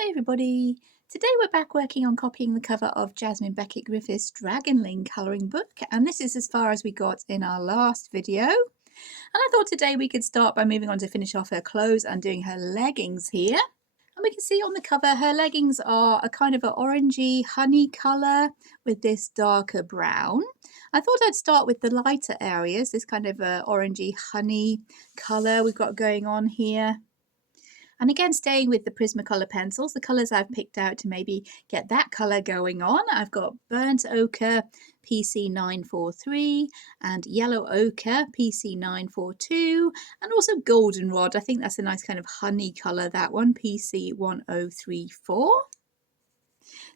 Hi everybody! Today we're back working on copying the cover of Jasmine Becket Griffith's Dragonling colouring book, and this is as far as we got in our last video. And I thought today we could start by moving on to finish off her clothes and doing her leggings here. And we can see on the cover her leggings are a kind of an orangey honey colour with this darker brown. I thought I'd start with the lighter areas, this kind of orangey honey colour we've got going on here. And again, staying with the Prismacolor pencils, the colours I've picked out to maybe get that colour going on. I've got burnt ochre, PC943, and yellow ochre, PC942, and also goldenrod. I think that's a nice kind of honey colour, that one, PC1034.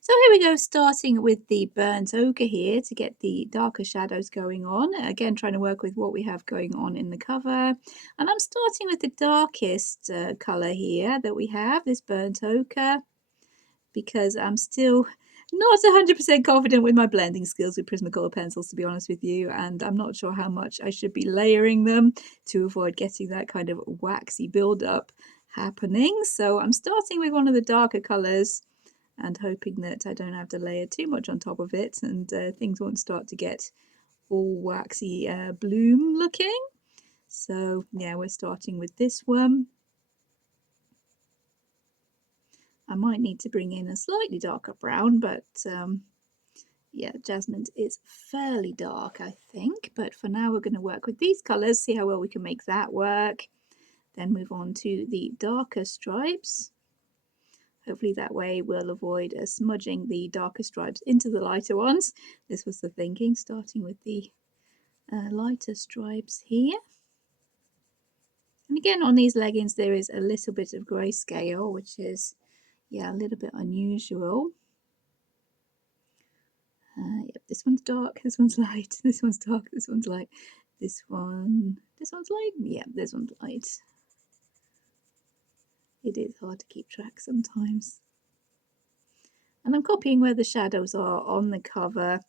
So here we go, starting with the burnt ochre here to get the darker shadows going on. Again, trying to work with what we have going on in the cover. And I'm starting with the darkest colour here that we have, this burnt ochre, because I'm still not 100% confident with my blending skills with Prismacolor pencils, to be honest with you, and I'm not sure how much I should be layering them to avoid getting that kind of waxy build-up happening. So I'm starting with one of the darker colours and hoping that I don't have to layer too much on top of it and things won't start to get all waxy bloom looking. So yeah, we're starting with this one. I might need to bring in a slightly darker brown, but yeah, Jasmine's is fairly dark, I think. But for now, we're going to work with these colours, see how well we can make that work. Then move on to the darker stripes. Hopefully that way we'll avoid smudging the darker stripes into the lighter ones. This was the thinking, starting with the lighter stripes here. And again, on these leggings, there is a little bit of grayscale, which is, yeah, a little bit unusual. Yep, this one's dark, this one's light, this one's dark, this one's light, this one's light, yeah, this one's light. It is hard to keep track sometimes. And I'm copying where the shadows are on the cover,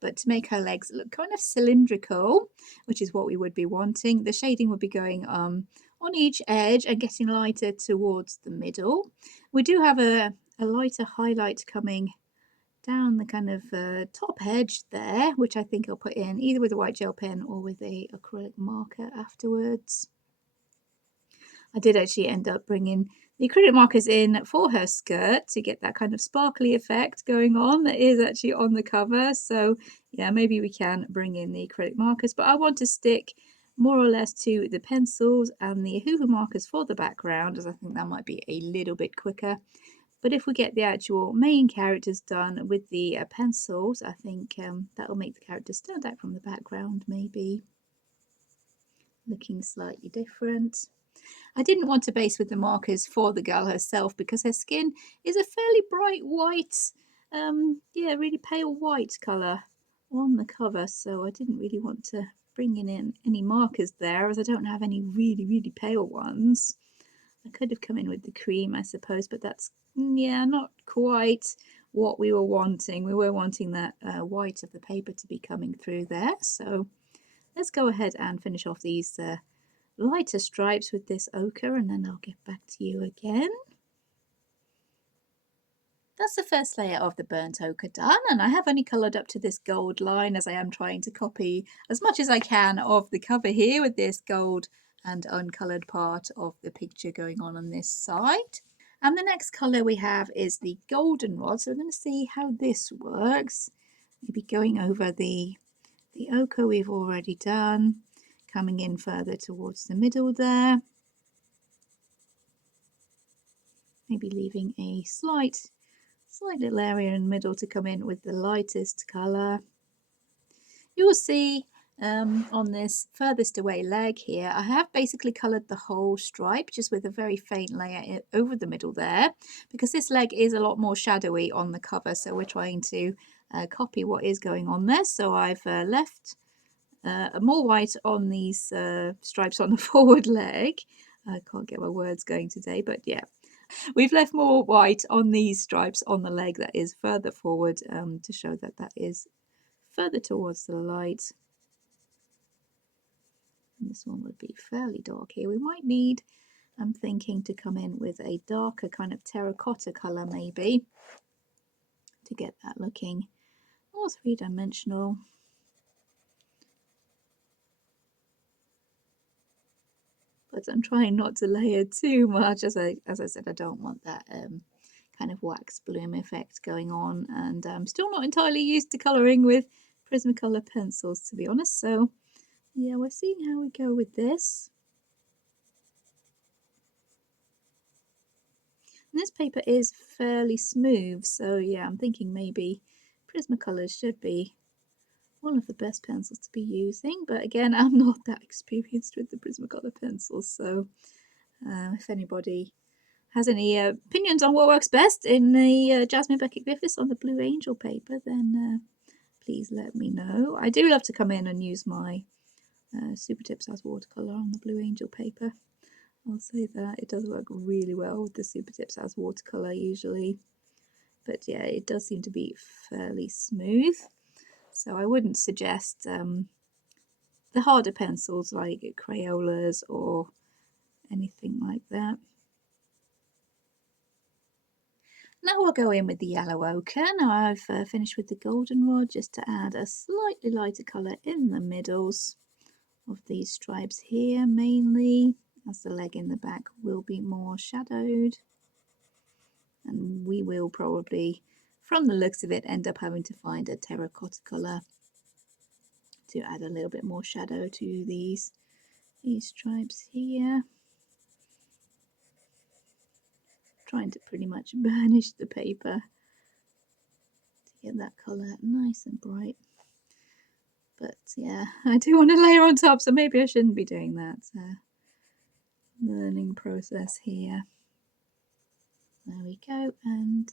but to make her legs look kind of cylindrical, which is what we would be wanting, the shading would be going on each edge and getting lighter towards the middle. We do have a lighter highlight coming down the kind of top edge there, which I think I'll put in either with a white gel pen or with a acrylic marker afterwards. I did actually end up bringing the acrylic markers in for her skirt to get that kind of sparkly effect going on that is actually on the cover. So yeah, maybe we can bring in the acrylic markers, but I want to stick more or less to the pencils and the Ohuhu markers for the background, as I think that might be a little bit quicker. But if we get the actual main characters done with the pencils, I think that will make the characters stand out from the background, maybe looking slightly different. I didn't want to base with the markers for the girl herself because her skin is a fairly bright white, yeah, really pale white colour on the cover, so I didn't really want to bring in any markers there as I don't have any really pale ones. I could have come in with the cream, I suppose, but that's, yeah, not quite what we were wanting. We were wanting that white of the paper to be coming through there, so let's go ahead and finish off these lighter stripes with this ochre, and then I'll get back to you again. That's the first layer of the burnt ochre done, and I have only coloured up to this gold line as I am trying to copy as much as I can of the cover here with this gold and uncoloured part of the picture going on this side. And the next colour we have is the goldenrod, so we're going to see how this works. Maybe going over the ochre we've already done, coming in further towards the middle there. Maybe leaving a slight little area in the middle to come in with the lightest colour. You will see on this furthest away leg here, I have basically coloured the whole stripe just with a very faint layer over the middle there, because this leg is a lot more shadowy on the cover, so we're trying to copy what is going on there. So I've left more white on these stripes on the forward leg. I can't get my words going today, but yeah. We've left more white on these stripes on the leg that is further forward to show that that is further towards the light. And this one would be fairly dark here. We might need I'm thinking to come in with a darker kind of terracotta colour maybe to get that looking more three-dimensional. But I'm trying not to layer too much. As I said, I don't want that kind of wax bloom effect going on, and I'm still not entirely used to colouring with Prismacolor pencils, to be honest. So yeah, we're seeing how we go with this. And this paper is fairly smooth, so yeah, I'm thinking maybe Prismacolors should be one of the best pencils to be using. But again, I'm not that experienced with the Prismacolor pencils, so if anybody has any opinions on what works best in the Jasmine Becket Griffith on the Blue Angel paper, then please let me know. I do love to come in and use my Super Tips as watercolour on the Blue Angel paper. I'll say that it does work really well with the Super Tips as watercolour usually, but yeah, it does seem to be fairly smooth, so I wouldn't suggest the harder pencils like Crayolas or anything like that. Now we'll go in with the yellow ochre. Now I've finished with the goldenrod just to add a slightly lighter colour in the middles of these stripes here mainly, as the leg in the back will be more shadowed. And we will probably, from the looks of it, end up having to find a terracotta colour to add a little bit more shadow to these stripes here. Trying to pretty much burnish the paper to get that colour nice and bright. But yeah, I do want to layer on top, so maybe I shouldn't be doing that. Learning process here. There we go, and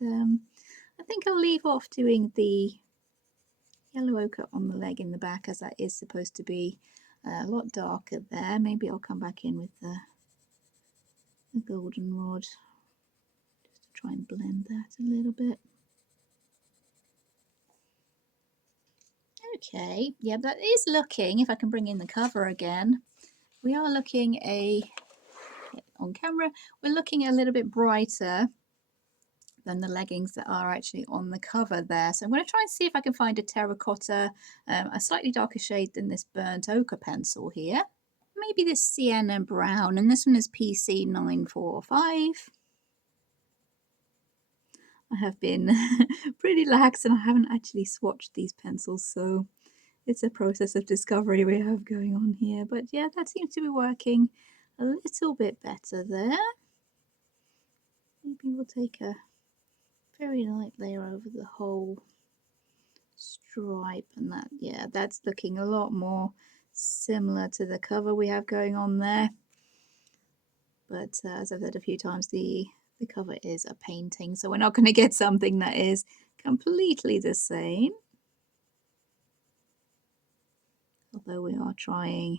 I think I'll leave off doing the yellow ochre on the leg in the back, as that is supposed to be a lot darker there. Maybe I'll come back in with the goldenrod just to try and blend that a little bit. Okay, yeah, that is looking, if I can bring in the cover again, we are looking on camera, we're looking a little bit brighter than the leggings that are actually on the cover there. So I'm going to try and see if I can find a terracotta, a slightly darker shade than this burnt ochre pencil here. Maybe this sienna brown, and this one is PC 945. I have been pretty lax and I haven't actually swatched these pencils, so it's a process of discovery we have going on here. But yeah, that seems to be working a little bit better there. Maybe we'll take a very light layer over the whole stripe, and that, yeah, that's looking a lot more similar to the cover we have going on there. But as I've said a few times, the cover is a painting, so we're not going to get something that is completely the same, although we are trying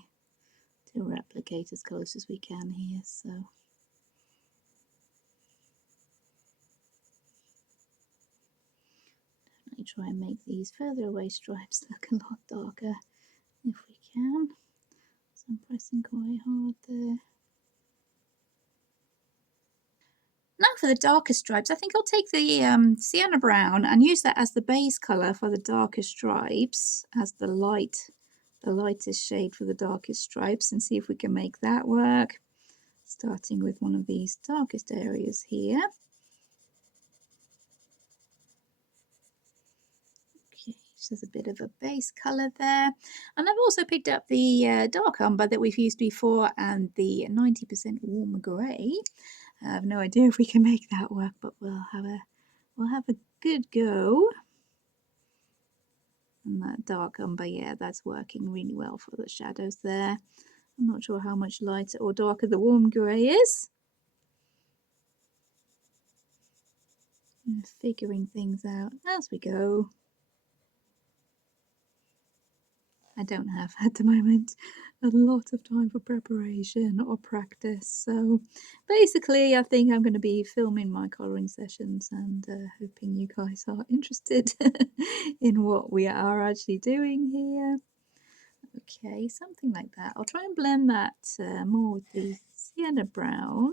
to replicate as close as we can here. So definitely try and make these further away stripes look a lot darker if we can. So I'm pressing quite hard there. Now for the darker stripes, I think I'll take the sienna brown and use that as the base colour for the darker stripes, as the lightest shade for the darkest stripes, and see if we can make that work. Starting with one of these darkest areas here. Okay, just a bit of a base colour there. And I've also picked up the dark umber that we've used before and the 90% warm grey. I have no idea if we can make that work, but we'll have a good go. And that dark umber, yeah, that's working really well for the shadows there. I'm not sure how much lighter or darker the warm grey is. I'm figuring things out as we go. I don't have at the moment a lot of time for preparation or practice, so basically I think I'm going to be filming my colouring sessions and hoping you guys are interested in what we are actually doing here. Okay, something like that. I'll try and blend that more with the sienna brown.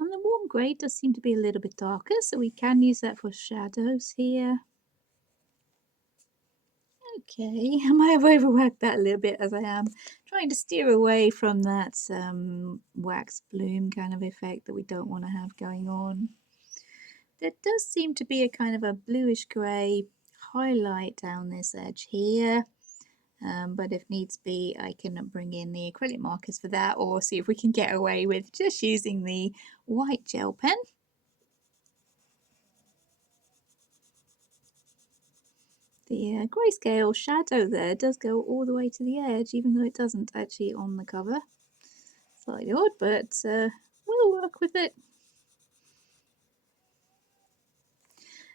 And the warm grey does seem to be a little bit darker, so we can use that for shadows here. Okay, I might have overworked that a little bit as I am trying to steer away from that wax bloom kind of effect that we don't want to have going on. There does seem to be a kind of a bluish grey highlight down this edge here. But if needs be, I can bring in the acrylic markers for that, or see if we can get away with just using the white gel pen. The grayscale shadow there does go all the way to the edge, even though it doesn't actually on the cover. Slightly odd, but we'll work with it.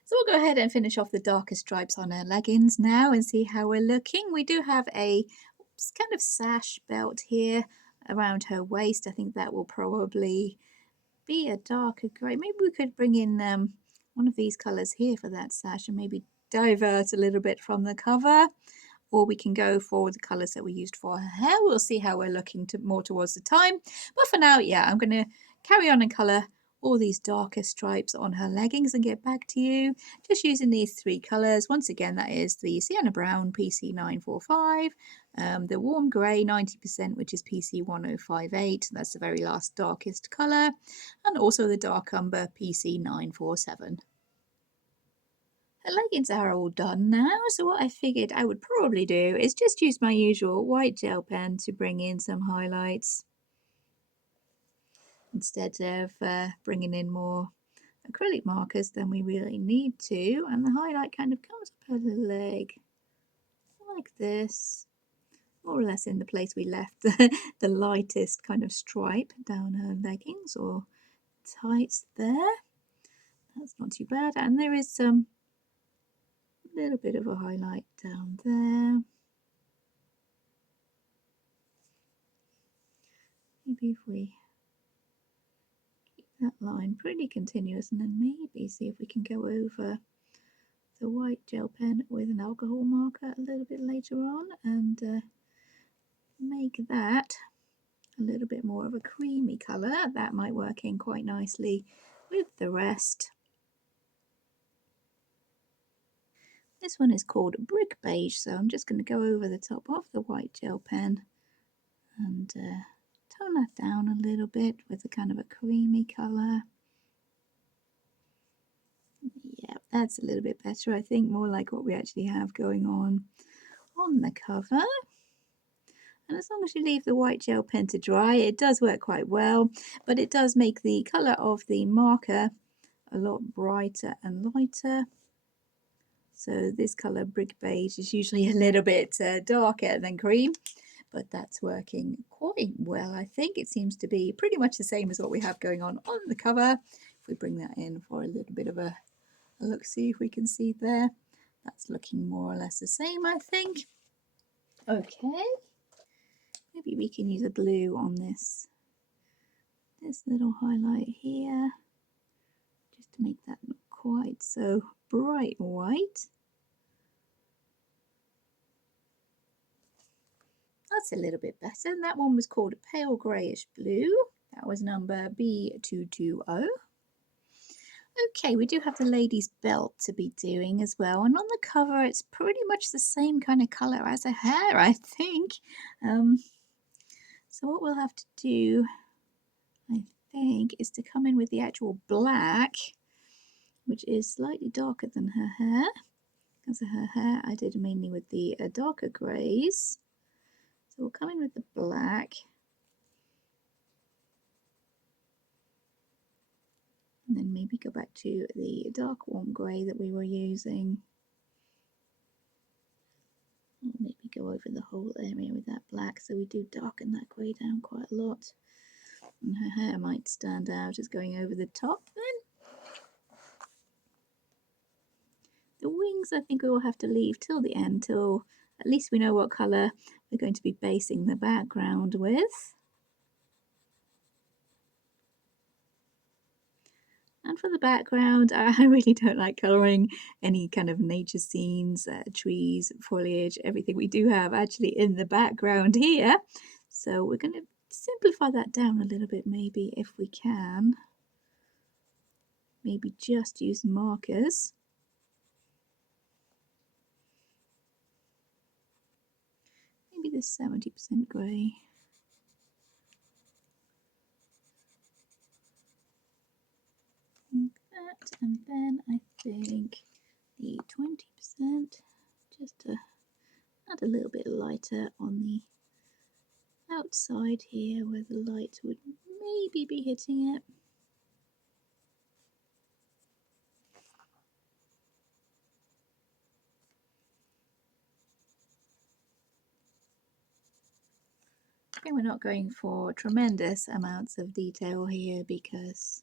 So we'll go ahead and finish off the darker stripes on her leggings now and see how we're looking. We do have a kind of sash belt here around her waist. I think that will probably be a darker grey. Maybe we could bring in one of these colours here for that sash and maybe divert a little bit from the cover. Or we can go for the colours that we used for her hair. We'll see how we're looking more towards the time. But for now, yeah, I'm going to carry on and colour all these darker stripes on her leggings and get back to you just using these three colours. Once again, that is the sienna brown PC945, the warm grey 90%, which is PC1058, that's the very last darkest colour, and also the dark umber PC947. The leggings are all done now, so what I figured I would probably do is just use my usual white gel pen to bring in some highlights instead of bringing in more acrylic markers than we really need to. And the highlight kind of comes up her leg like this, more or less in the place we left the lightest kind of stripe down her leggings or tights there. That's not too bad, and there is some little bit of a highlight down there. Maybe if we keep that line pretty continuous and then maybe see if we can go over the white gel pen with an alcohol marker a little bit later on and make that a little bit more of a creamy colour. That might work in quite nicely with the rest. This one is called Brick Beige, so I'm just going to go over the top of the white gel pen and tone that down a little bit with a kind of a creamy colour. Yeah, that's a little bit better, I think, more like what we actually have going on the cover. And as long as you leave the white gel pen to dry, it does work quite well, but it does make the colour of the marker a lot brighter and lighter. So this colour, Brick Beige, is usually a little bit darker than cream, but that's working quite well, I think. It seems to be pretty much the same as what we have going on the cover. If we bring that in for a little bit of a look, see if we can see there. That's looking more or less the same, I think. Okay. Maybe we can use a blue on this little highlight here, just to make that not quite so bright white. That's a little bit better. And that one was called a pale greyish blue. That was number B220. Okay, we do have the lady's belt to be doing as well. And on the cover, it's pretty much the same kind of colour as her hair, I think. So what we'll have to do, I think, is to come in with the actual black, which is slightly darker than her hair. Because her hair I did mainly with the darker greys. So we'll come in with the black. And then maybe go back to the dark warm grey that we were using. Or maybe go over the whole area with that black, so we do darken that grey down quite a lot. And her hair might stand out as going over the top then. The wings I think we will have to leave till the end, till at least we know what colour we're going to be basing the background with. And for the background, I really don't like colouring any kind of nature scenes, trees, foliage, everything we do have actually in the background here. So we're going to simplify that down a little bit, maybe, if we can. Maybe just use markers. Maybe this 70% grey. Like that, and then I think the 20%, just to add a little bit lighter on the outside here where the light would maybe be hitting it. I think we're not going for tremendous amounts of detail here because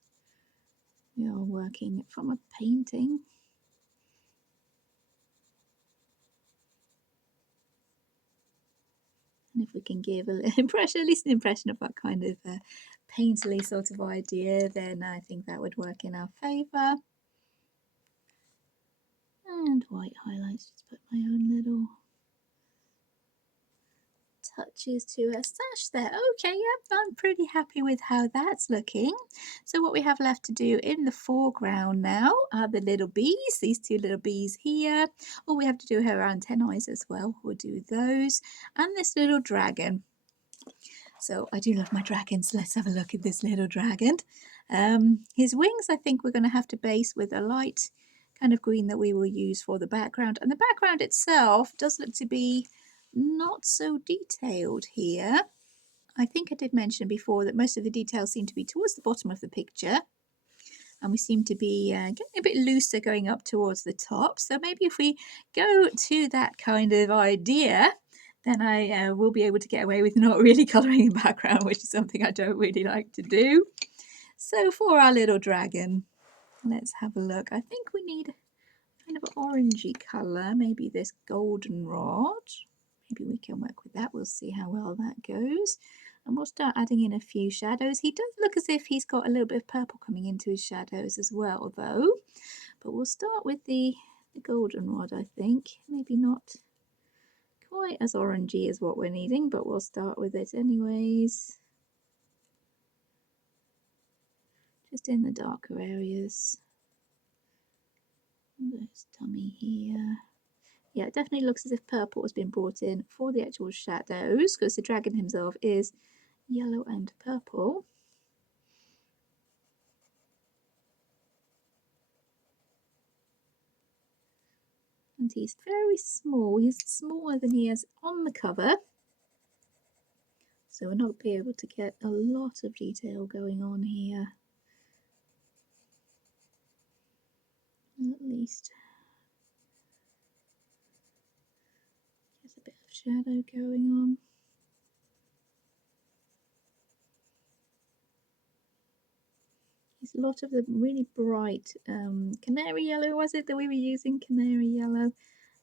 we are working from a painting. And if we can give an impression, at least an impression of that kind of painterly sort of idea, then I think that would work in our favour. And white highlights, just put my own little touches to a sash there. Okay, yep, I'm pretty happy with how that's looking. So what we have left to do in the foreground now are the little bees, these two little bees here. All we have to do are her antennae as well. We'll do those. And this little dragon. So I do love my dragons. Let's have a look at this little dragon. His wings, I think we're going to have to base with a light kind of green that we will use for the background. And the background itself does look to be not so detailed here. I think I did mention before that most of the details seem to be towards the bottom of the picture. And we seem to be getting a bit looser going up towards the top. So maybe if we go to that kind of idea, then I will be able to get away with not really colouring the background, which is something I don't really like to do. So for our little dragon, let's have a look. I think we need kind of an orangey colour, maybe this goldenrod. Maybe we can work with that. We'll see how well that goes. And we'll start adding in a few shadows. He does look as if he's got a little bit of purple coming into his shadows as well, though. But we'll start with the goldenrod, I think. Maybe not quite as orangey as what we're needing, but we'll start with it anyways. Just in the darker areas. This tummy here. Yeah, it definitely looks as if purple has been brought in for the actual shadows, because the dragon himself is yellow and purple. And he's very small. He's smaller than he is on the cover. So we're not be able to get a lot of detail going on here. At least there's a bit of shadow going on. There's a lot of the really bright canary yellow, was it that we were using? Canary yellow.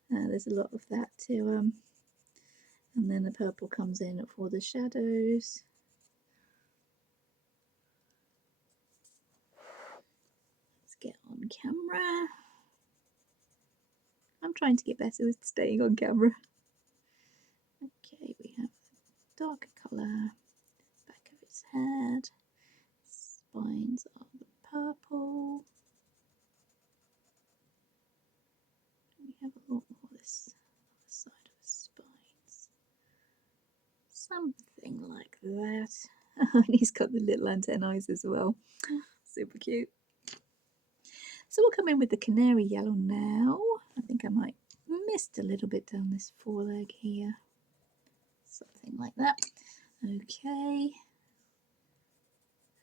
There's a lot of that too. And then the purple comes in for the shadows. Let's get on camera. I'm trying to get better with staying on camera. Okay, we have the darker colour, back of its head, spines are the purple. We have a lot more this other side of the spines. Something like that. And he's got the little antennae as well. Super cute. So we'll come in with the canary yellow now. I think I might missed a little bit down this foreleg here. Something like that. Okay.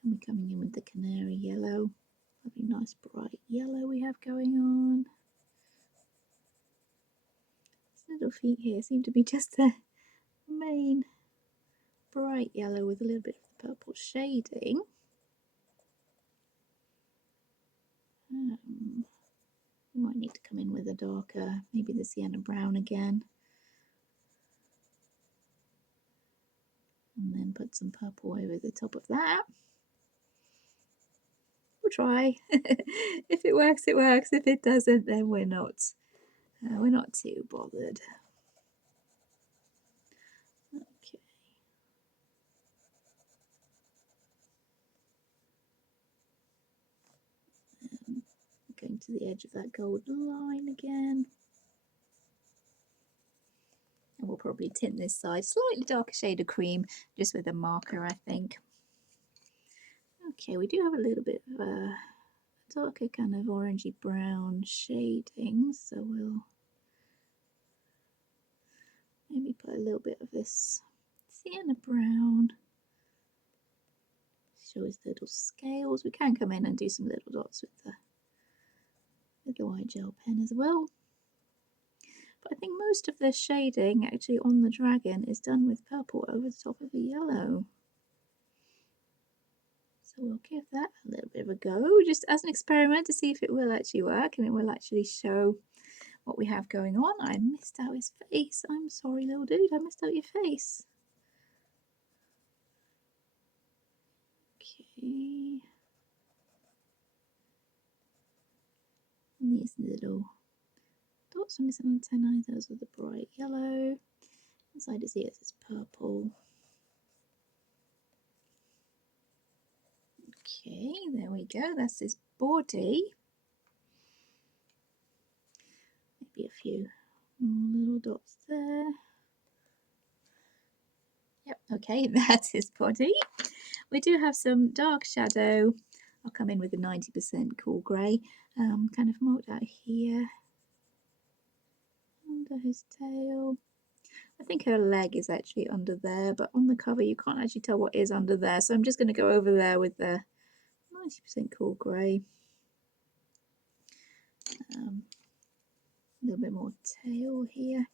And we're coming in with the canary yellow. Lovely nice bright yellow we have going on. These little feet here seem to be just the main bright yellow with a little bit of the purple shading. We might need to come in with a darker, maybe the sienna brown again. And then put some purple over the top of that. we'll try. If it works, it works. If it doesn't, then we're not too bothered. Okay. Going to the edge of that golden line again. And we'll probably tint this side slightly darker shade of cream, just with a marker, I think. Okay, we do have a little bit of a darker kind of orangey brown shading, so we'll maybe put a little bit of this sienna brown. Show us little scales. We can come in and do some little dots with the white gel pen as well. But I think most of the shading actually on the dragon is done with purple over the top of the yellow. So we'll give that a little bit of a go, just as an experiment to see if it will actually work and it will actually show what we have going on. I missed out his face. I'm sorry, little dude, I missed out your face. Okay. And these little dots on his antennae, those are the bright yellow. Inside his ears is purple. Okay, there we go, that's his body. Maybe a few more little dots there. Yep, okay, that's his body. We do have some dark shadow. I'll come in with a 90% cool grey, kind of marked out here under his tail. I think her leg is actually under there, but on the cover you can't actually tell what is under there, so I'm just going to go over there with the 90% cool grey. A little bit more tail here.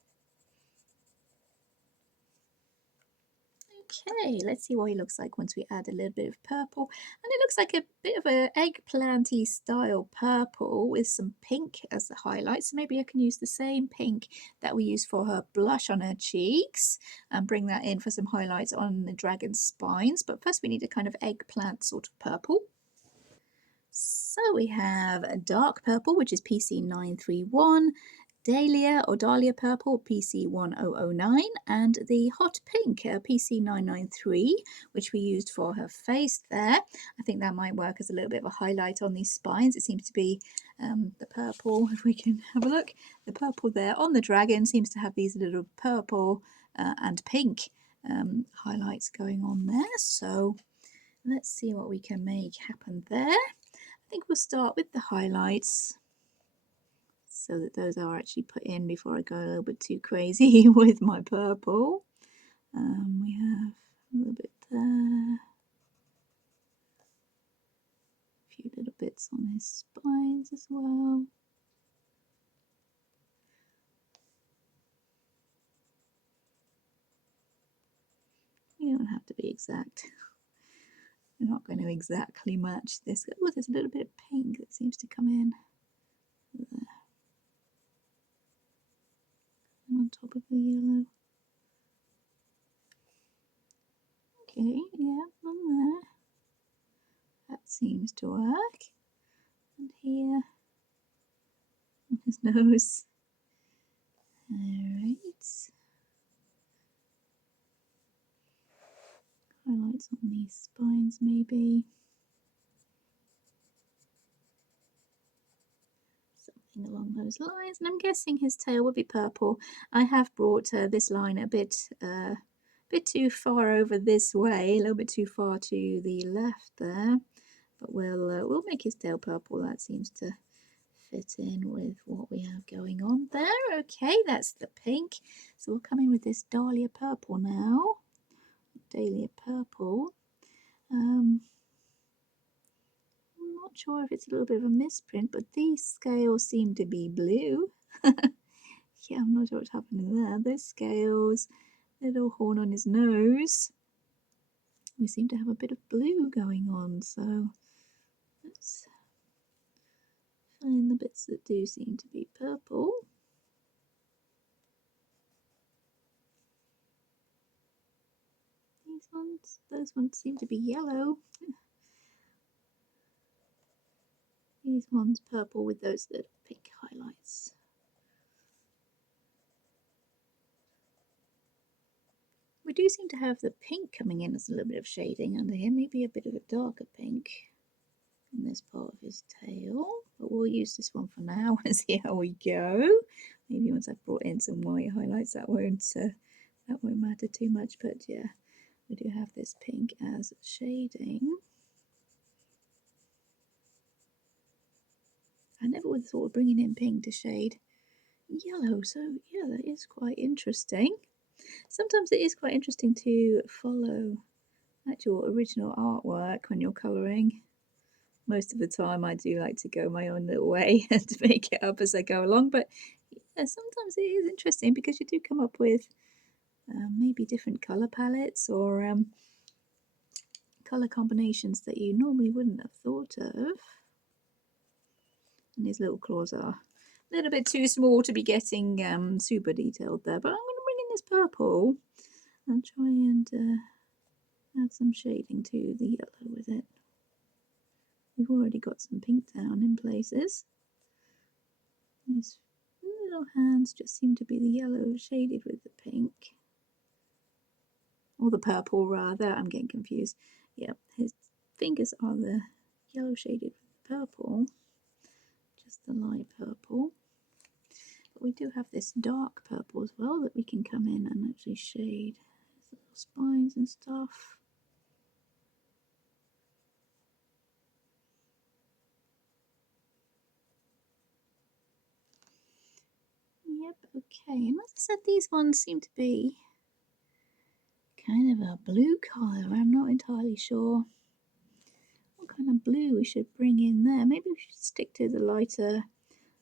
Okay, let's see what he looks like once we add a little bit of purple. And it looks like a bit of an eggplanty style purple with some pink as the highlight. So maybe I can use the same pink that we used for her blush on her cheeks and bring that in for some highlights on the dragon's spines. But first we need a kind of eggplant sort of purple. So we have a dark purple, which is PC931, dahlia or dahlia purple, PC1009, and the hot pink, PC993, which we used for her face there. I think that might work as a little bit of a highlight on these spines. It seems to be the purple, if we can have a look, the purple there on the dragon seems to have these little purple and pink highlights going on there. So let's see what we can make happen there. I think we'll start with the highlights so that those are actually put in before I go a little bit too crazy with my purple. We have a little bit there, a few little bits on his spines as well. You don't have to be exact. We're not going to exactly match this. Oh, there's a little bit of pink that seems to come in there. And on top of the yellow. Okay, yeah, on there. That seems to work. And here, on his nose. Alright. Highlights on these spines maybe. Something along those lines. And I'm guessing his tail will be purple. I have brought this line a bit too far over this way, a little bit too far to the left there. But we'll make his tail purple. That seems to fit in with what we have going on there. Okay, that's the pink. So we'll come in with this dahlia purple now. Dahlia purple. I'm not sure if it's a little bit of a misprint, but these scales seem to be blue. Yeah, I'm not sure what's happening there. Those scales, little horn on his nose. We seem to have a bit of blue going on, so let's find the bits that do seem to be purple. Those ones seem to be yellow. These ones purple with those little pink highlights. We do seem to have the pink coming in as a little bit of shading under here, maybe a bit of a darker pink in this part of his tail, but we'll use this one for now and see how we go. Maybe once I've brought in some white highlights that won't matter too much, but yeah, we do have this pink as shading. I never would have thought of bringing in pink to shade yellow, so yeah, that is quite interesting. Sometimes it is quite interesting to follow actual original artwork when you're colouring. Most of the time I do like to go my own little way and to make it up as I go along, but yeah, sometimes it is interesting because you do come up with maybe different colour palettes or colour combinations that you normally wouldn't have thought of. And his little claws are a little bit too small to be getting super detailed there, but I'm going to bring in this purple and try and add some shading to the yellow with it. We've already got some pink down in places. His little hands just seem to be the yellow shaded with the pink. Or the purple rather, I'm getting confused. Yeah, his fingers are the yellow shaded with the purple. Just the light purple. But we do have this dark purple as well that we can come in and actually shade his little spines and stuff. Yep, okay, and as I said, these ones seem to be kind of a blue colour. I'm not entirely sure what kind of blue we should bring in there. Maybe we should stick to the lighter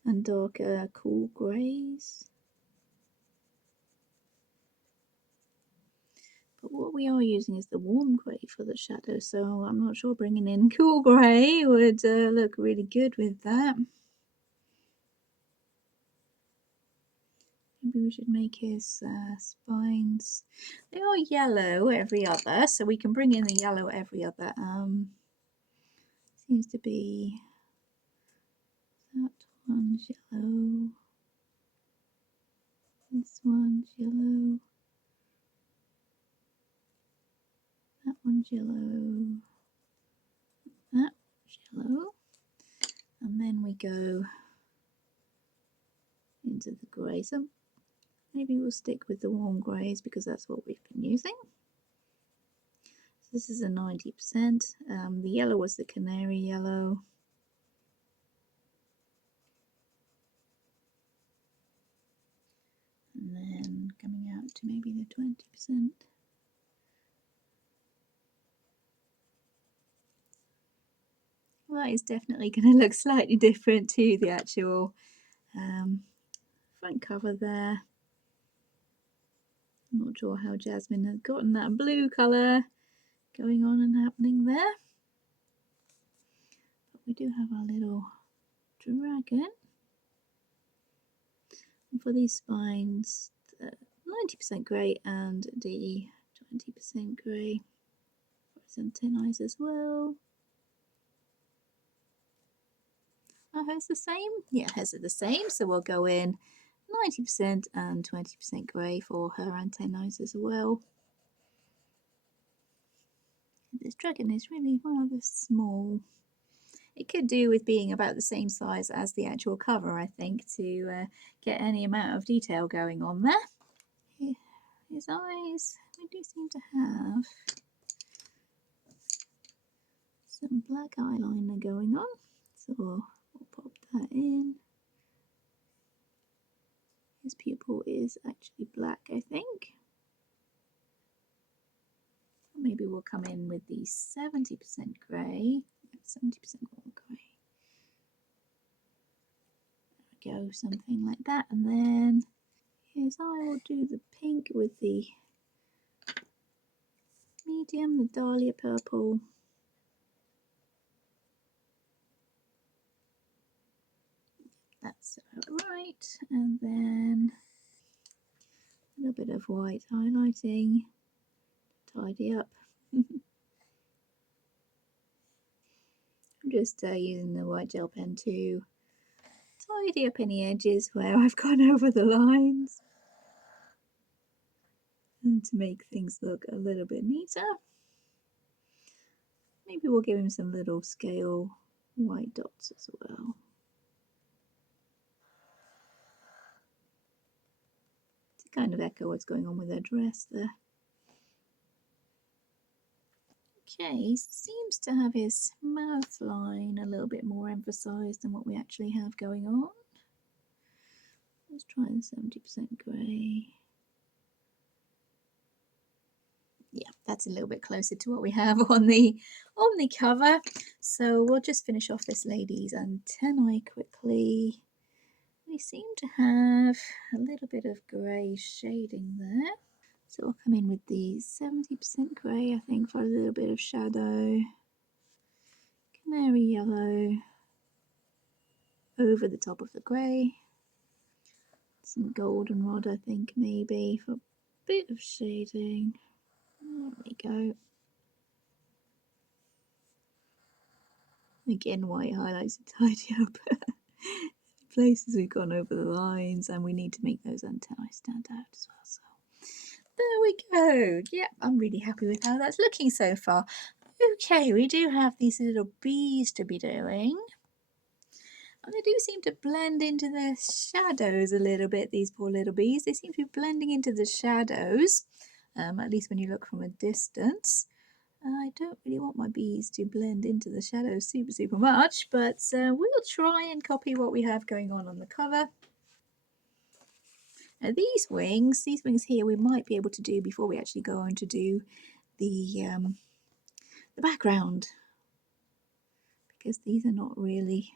and darker cool greys. But what we are using is the warm grey for the shadow, so I'm not sure bringing in cool grey would look really good with that. Maybe we should make his spines, they are yellow every other, so we can bring in the yellow every other. Seems to be that one's yellow, this one's yellow, that one's yellow, that's yellow, and then we go into the grey. So maybe we'll stick with the warm greys because that's what we've been using. So this is a 90%. The yellow was the canary yellow. And then coming out to maybe the 20%. Well, that is definitely going to look slightly different to the actual front cover there. I'm not sure how Jasmine has gotten that blue colour going on and happening there. But we do have our little dragon. And for these spines, 90% grey and the 20% grey. Some antennae as well. Are hers the same? Yeah, hers are the same. So we'll go in 90% and 20% grey for her antennae as well. This dragon is really rather small. It could do with being about the same size as the actual cover, I think, to get any amount of detail going on there. His eyes, we do seem to have some black eyeliner going on, so we'll pop that in. His pupil is actually black, I think. Maybe we'll come in with the 70% grey, 70% more grey. There we go, something like that, and then his eye will do the pink with the medium, the dahlia purple. That's about right, and then a little bit of white highlighting, tidy up. I'm just using the white gel pen to tidy up any edges where I've gone over the lines and to make things look a little bit neater. Maybe we'll give him some little scale white dots as well. To kind of echo what's going on with their dress there. Okay, he seems to have his mouth line a little bit more emphasised than what we actually have going on. Let's try the 70% grey. Yeah, that's a little bit closer to what we have on the cover. So we'll just finish off this lady's antennae quickly. We seem to have a little bit of grey shading there. So we'll come in with the 70% grey, I think, for a little bit of shadow. Canary yellow over the top of the grey. Some goldenrod, I think, maybe, for a bit of shading. There we go. Again, white highlights to tidy up places we've gone over the lines, and we need to make those antennae stand out as well. So there we go. Yeah, I'm really happy with how that's looking so far. Okay, we do have these little bees to be doing. And they do seem to blend into the shadows a little bit, these poor little bees. They seem to be blending into the shadows, at least when you look from a distance. I don't really want my bees to blend into the shadows super much, but we'll try and copy what we have going on the cover. Now these wings here, we might be able to do before we actually go on to do the background, because these are not really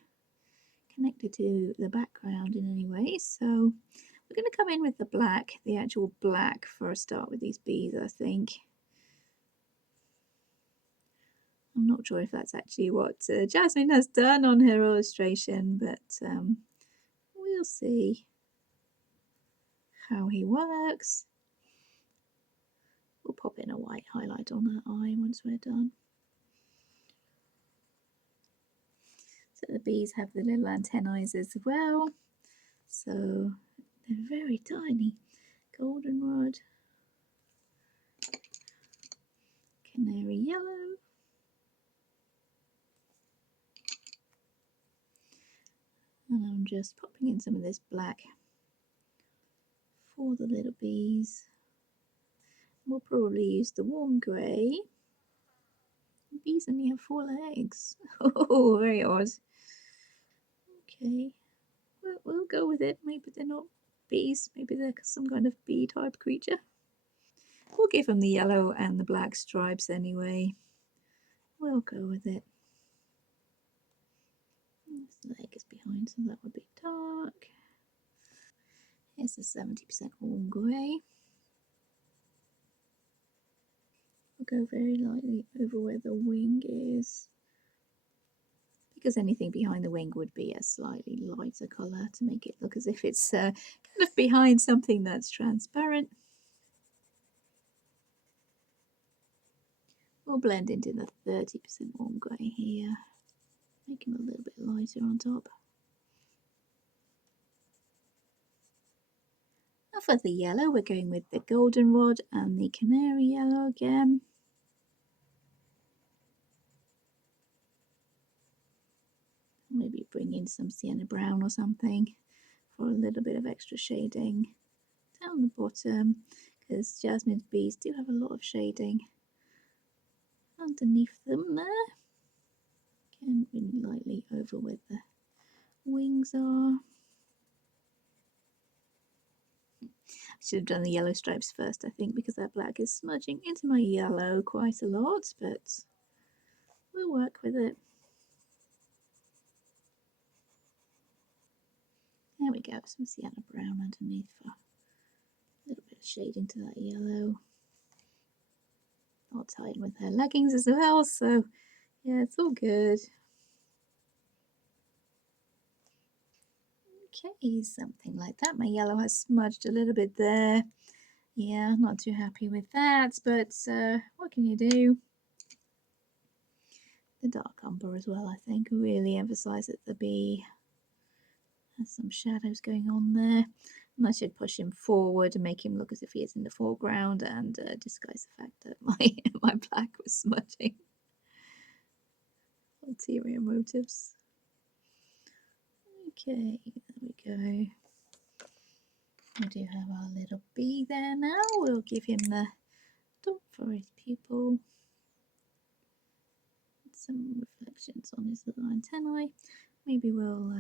connected to the background in any way. So we're going to come in with the black, the actual black, for a start with these bees, I think. I'm not sure if that's actually what Jasmine has done on her illustration, but we'll see how he works. We'll pop in a white highlight on that eye once we're done. So the bees have the little antennae as well. So they're very tiny. Goldenrod, canary yellow, and I'm just popping in some of this black for the little bees. We'll probably use the warm grey. Bees only have 4 legs. Oh, very odd. Okay, we'll go with it. Maybe they're not bees. Maybe they're some kind of bee type creature. We'll give them the yellow and the black stripes anyway. We'll go with it. This leg is behind, so that would be dark. Here's the 70% warm grey. We'll go very lightly over where the wing is, because anything behind the wing would be a slightly lighter colour to make it look as if it's kind of behind something that's transparent. We'll blend into the 30% warm grey here, make him a little bit lighter on top. Now for the yellow, we're going with the goldenrod and the canary yellow again. Maybe bring in some sienna brown or something for a little bit of extra shading down the bottom, because Jasmine's bees do have a lot of shading underneath them there. Again, really lightly over where the wings are. I should have done the yellow stripes first, I think, because that black is smudging into my yellow quite a lot, but we'll work with it. There we go, some sienna brown underneath for a little bit of shading to that yellow. I'll tie in with her leggings as well, so yeah, it's all good. Okay, something like that. My yellow has smudged a little bit there. Yeah, not too happy with that, but what can you do? the dark umber as well, I think. Really emphasise that the bee has some shadows going on there. And I should push him forward and make him look as if he is in the foreground and disguise the fact that my black was smudging. Ulterior motives. Okay, there we go. We do have our little bee there now. We'll give him the dot for his pupil. Some reflections on his little antennae. Maybe we'll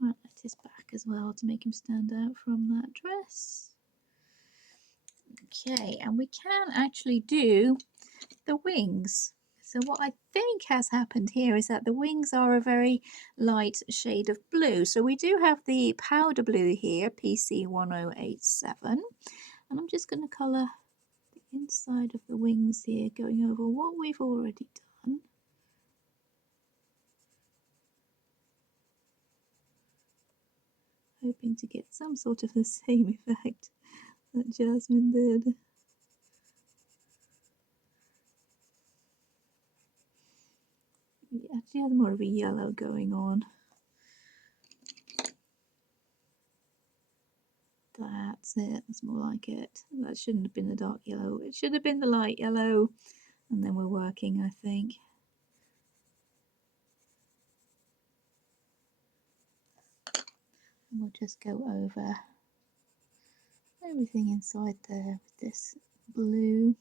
highlight his back as well to make him stand out from that dress. Okay, and we can actually do the wings. So what I think has happened here is that the wings are a very light shade of blue. So we do have the powder blue here, PC1087. And I'm just going to colour the inside of the wings here, going over what we've already done. Hoping to get some sort of the same effect that Jasmine did. Yeah, she has more of a yellow going on. That's it, that's more like it. That shouldn't have been the dark yellow, it should have been the light yellow. And then we're working, I think. And we'll just go over everything inside there with this blue.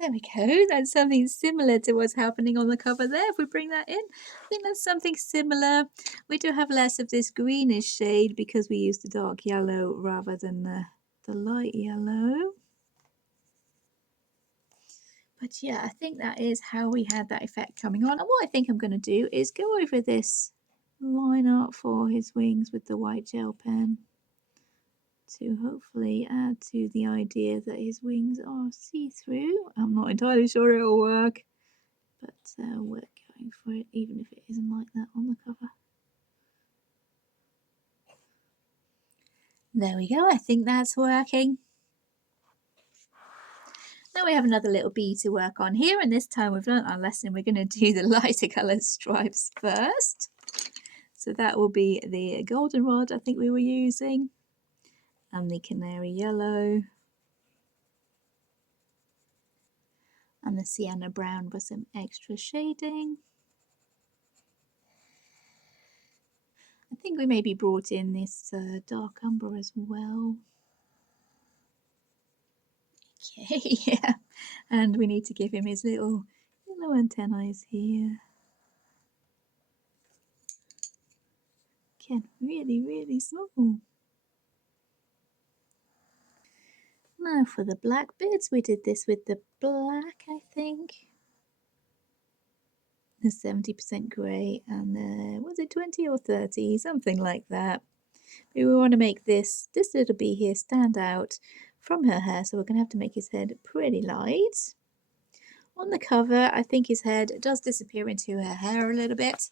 There we go, that's something similar to what's happening on the cover there. If we bring that in, I think that's something similar. We do have less of this greenish shade because we used the dark yellow rather than the light yellow. But yeah, I think that is how we had that effect coming on. And what I think I'm going to do is go over this line art for his wings with the white gel pen to hopefully add to the idea that his wings are see-through. I'm not entirely sure it'll work, but we're going for it even if it isn't like that on the cover. There we go, I think that's working. Now we have another little bee to work on here, and this time we've learnt our lesson. We're going to do the lighter coloured stripes first. So that will be the goldenrod I think we were using, and the canary yellow, and the sienna brown for some extra shading. I think we maybe brought in this dark umber as well. Okay, yeah, and we need to give him his little yellow antennae here. Again, really, really small. Now for the black bits, we did this with the black, I think. The 70% grey and the, was it 20 or 30? Something like that. But we want to make this little bee here stand out from her hair, so we're going to have to make his head pretty light. On the cover, I think his head does disappear into her hair a little bit.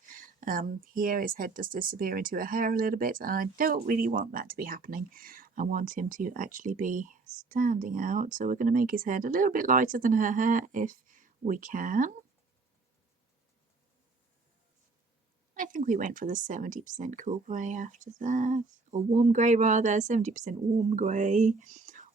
Here his head does disappear into her hair a little bit, and I don't really want that to be happening. I want him to actually be standing out, so we're going to make his head a little bit lighter than her hair if we can. I think we went for the 70% cool grey after that, or warm grey rather, 70% warm grey.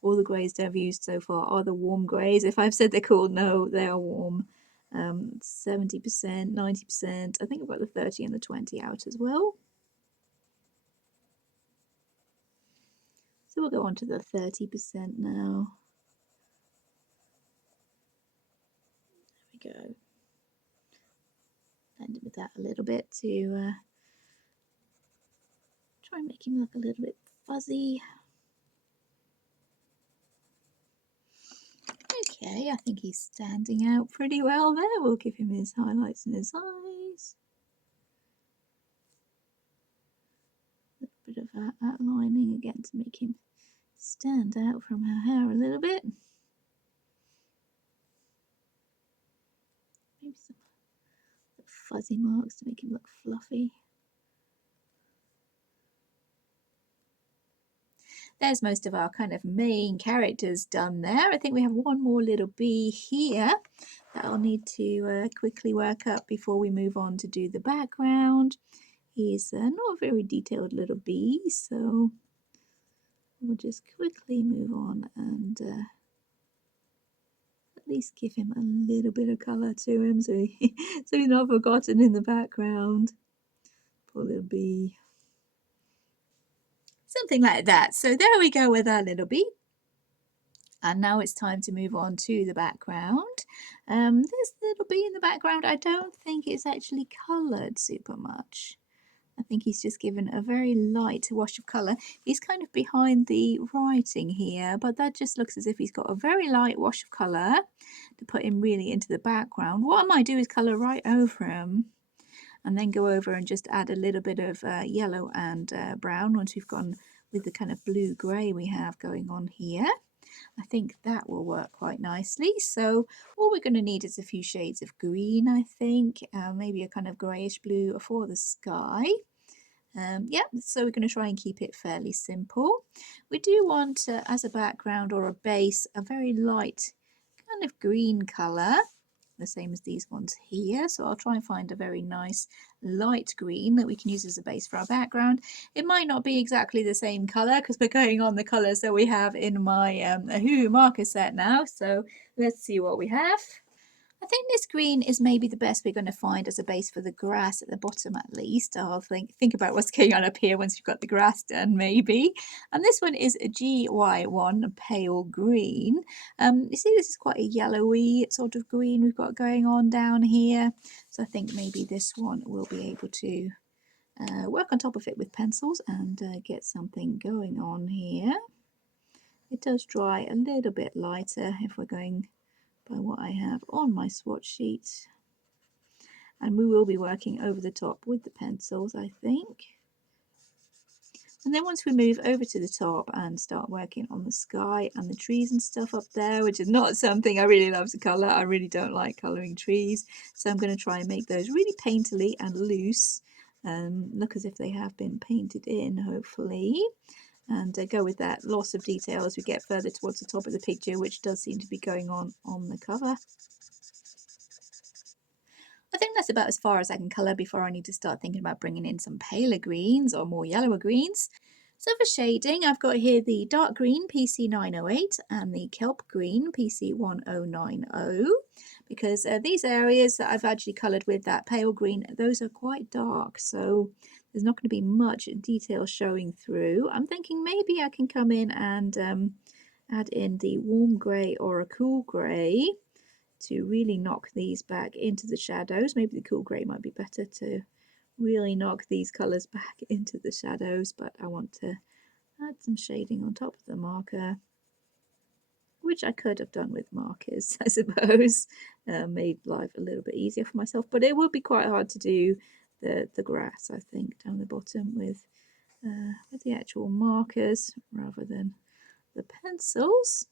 All the greys I've used so far are the warm greys. If I've said they're cool, no, they are warm. 70%, 90%, I think I've got the 30 and the 20 out as well. So we'll go on to the 30% now. There we go. Blend it with that a little bit to try and make him look a little bit fuzzy. Okay, I think he's standing out pretty well there. We'll give him his highlights in his eyes. A bit of outlining again to make him stand out from her hair a little bit. Maybe some fuzzy marks to make him look fluffy. there's most of our kind of main characters done there. I think we have one more little bee here that I'll need to quickly work up before we move on to do the background. He's not a very detailed little bee, so we'll just quickly move on and at least give him a little bit of colour to him so he's not forgotten in the background. Poor little bee. Something like that. So there we go with our little bee. And now it's time to move on to the background. This little bee in the background, I don't think it's actually coloured super much. I think he's just given a very light wash of colour. He's kind of behind the writing here, but that just looks as if he's got a very light wash of colour to put him really into the background. What I might do is colour right over him and then go over and just add a little bit of yellow and brown once we've gone with the kind of blue-grey we have going on here. I think that will work quite nicely. So all we're going to need is a few shades of green, I think, maybe a kind of greyish blue for the sky. Yeah, so we're going to try and keep it fairly simple. We do want, as a background or a base, a very light kind of green colour, the same as these ones here. So I'll try and find a very nice light green that we can use as a base for our background. It might not be exactly the same colour because we're going on the colours that we have in my Ohuhu marker set now. So let's see what we have. I think this green is maybe the best we're going to find as a base for the grass at the bottom at least. I'll think about what's going on up here once we've got the grass done maybe. And this one is a GY1 pale green. You see this is quite a yellowy sort of green we've got going on down here. So I think maybe this one will be able to work on top of it with pencils and get something going on here. It does dry a little bit lighter if we're going by what I have on my swatch sheet, and we will be working over the top with the pencils, I think. And then once we move over to the top and start working on the sky and the trees and stuff up there, which is not something I really love to colour, I really don't like colouring trees, so I'm going to try and make those really painterly and loose, look as if they have been painted in, hopefully. And go with that loss of detail as we get further towards the top of the picture, which does seem to be going on the cover. I think that's about as far as I can colour before I need to start thinking about bringing in some paler greens or more yellower greens. So for shading, I've got here the dark green PC908 and the kelp green PC1090, because these areas that I've actually coloured with that pale green, those are quite dark, so there's not going to be much detail showing through. I'm thinking maybe I can come in and add in the warm grey or a cool grey to really knock these back into the shadows. Maybe the cool grey might be better to really knock these colours back into the shadows, but I want to add some shading on top of the marker, which I could have done with markers, I suppose. Made life a little bit easier for myself, but it would be quite hard to do the grass, I think, down the bottom with the actual markers rather than the pencils.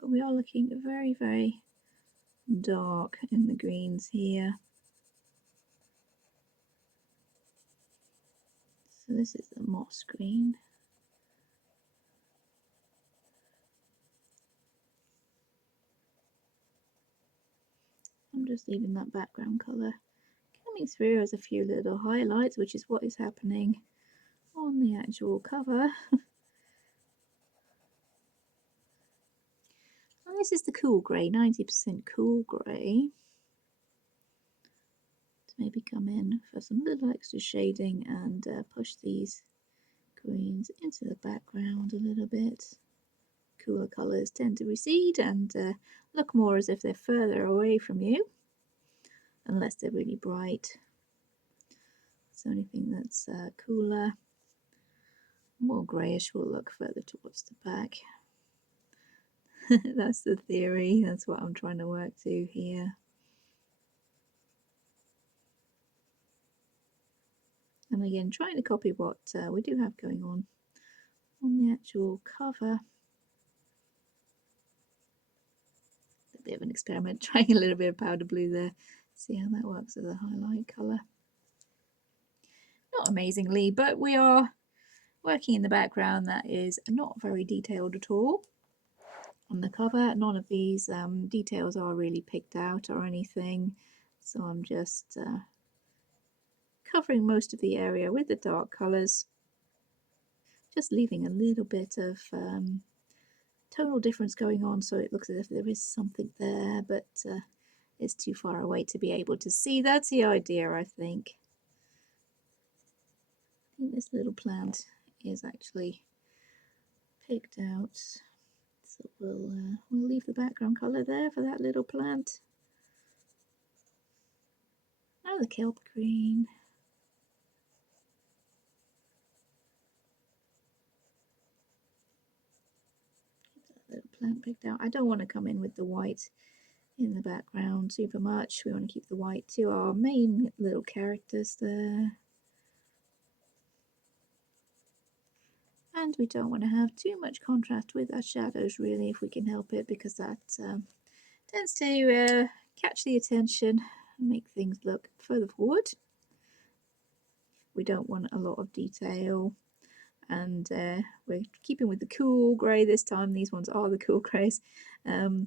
But we are looking very, very dark in the greens here. So this is the moss green. I'm just leaving that background colour coming through as a few little highlights, which is what is happening on the actual cover. And this is the cool grey, 90% cool grey. To maybe come in for some little extra shading and push these greens into the background a little bit. Cooler colours tend to recede and look more as if they're further away from you, unless they're really bright. So anything that's cooler, more greyish, will look further towards the back. That's the theory, that's what I'm trying to work to here. And again, trying to copy what we do have going on the actual cover. A bit of an experiment, trying a little bit of powder blue there, see how that works as a highlight colour. Not amazingly, but we are working in the background that is not very detailed at all. On the cover, none of these details are really picked out or anything, so I'm just covering most of the area with the dark colours, just leaving a little bit of tonal difference going on, so it looks as if there is something there, but it's too far away to be able to see. That's the idea, I think. I think this little plant is actually picked out, so we'll leave the background colour there for that little plant. Now the kelp green. Little plant picked out. I don't want to come in with the white in the background super much. We want to keep the white to our main little characters there. And we don't want to have too much contrast with our shadows really, if we can help it, because that tends to catch the attention and make things look further forward. We don't want a lot of detail, and we're keeping with the cool grey this time. These ones are the cool greys, to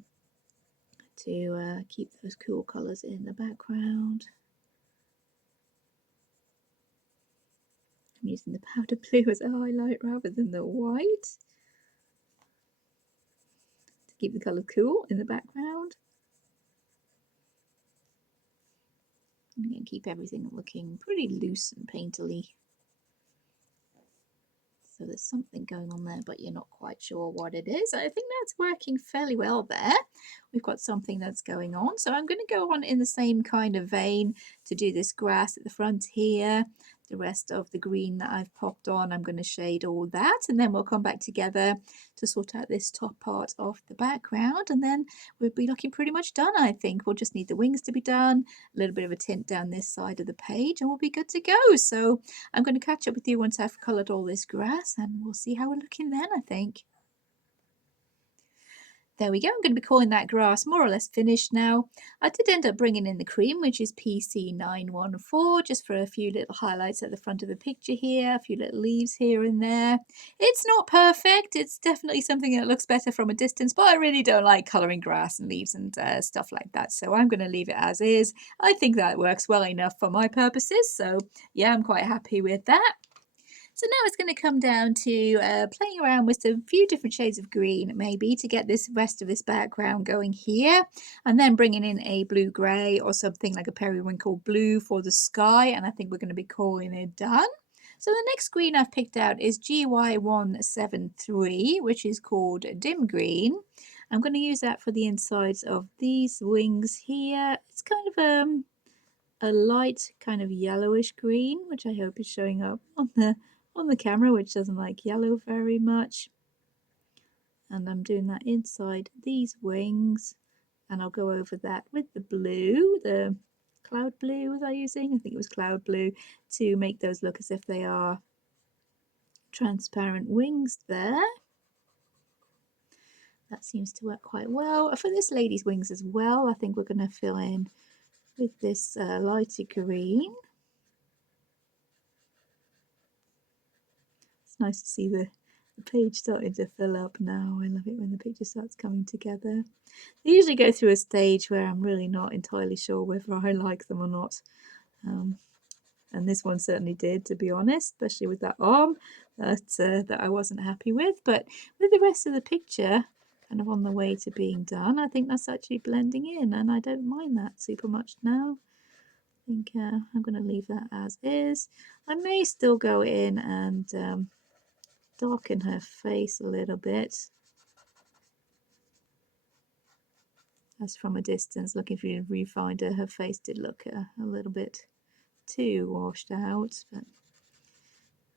keep those cool colours in the background. I'm using the powder blue as a highlight rather than the white to keep the colour cool in the background. I'm going to keep everything looking pretty loose and painterly. So there's something going on there, but you're not quite sure what it is. I think that's working fairly well there. We've got something that's going on. So I'm going to go on in the same kind of vein to do this grass at the front here. The rest of the green that I've popped on, I'm going to shade all that, and then we'll come back together to sort out this top part of the background, and then we'll be looking pretty much done. I think we'll just need the wings to be done, a little bit of a tint down this side of the page, and we'll be good to go. So I'm going to catch up with you once I've coloured all this grass, and we'll see how we're looking then, I think. There we go. I'm going to be calling that grass more or less finished now. I did end up bringing in the cream, which is PC914, just for a few little highlights at the front of the picture here, a few little leaves here and there. It's not perfect. It's definitely something that looks better from a distance, but I really don't like colouring grass and leaves and stuff like that, so I'm going to leave it as is. I think that works well enough for my purposes, so yeah, I'm quite happy with that. So now it's going to come down to playing around with a few different shades of green, maybe, to get this rest of this background going here, and then bringing in a blue-grey or something like a periwinkle blue for the sky, and I think we're going to be calling it done. So the next green I've picked out is GY173, which is called Dim Green. I'm going to use that for the insides of these wings here. It's kind of a light kind of yellowish green, which I hope is showing up on the camera, which doesn't like yellow very much. And I'm doing that inside these wings, and I'll go over that with the blue, the cloud blue was I using? I think it was cloud blue, to make those look as if they are transparent wings there. That seems to work quite well. For this lady's wings as well, I think we're going to fill in with this lighter green. It's nice to see the page starting to fill up now. I love it when the picture starts coming together. They usually go through a stage where I'm really not entirely sure whether I like them or not. And this one certainly did, to be honest, especially with that arm that I wasn't happy with. But with the rest of the picture kind of on the way to being done, I think that's actually blending in, and I don't mind that super much now. I think I'm going to leave that as is. I may still go in and darken her face a little bit, as from a distance, looking through the viewfinder, her face did look a little bit too washed out, but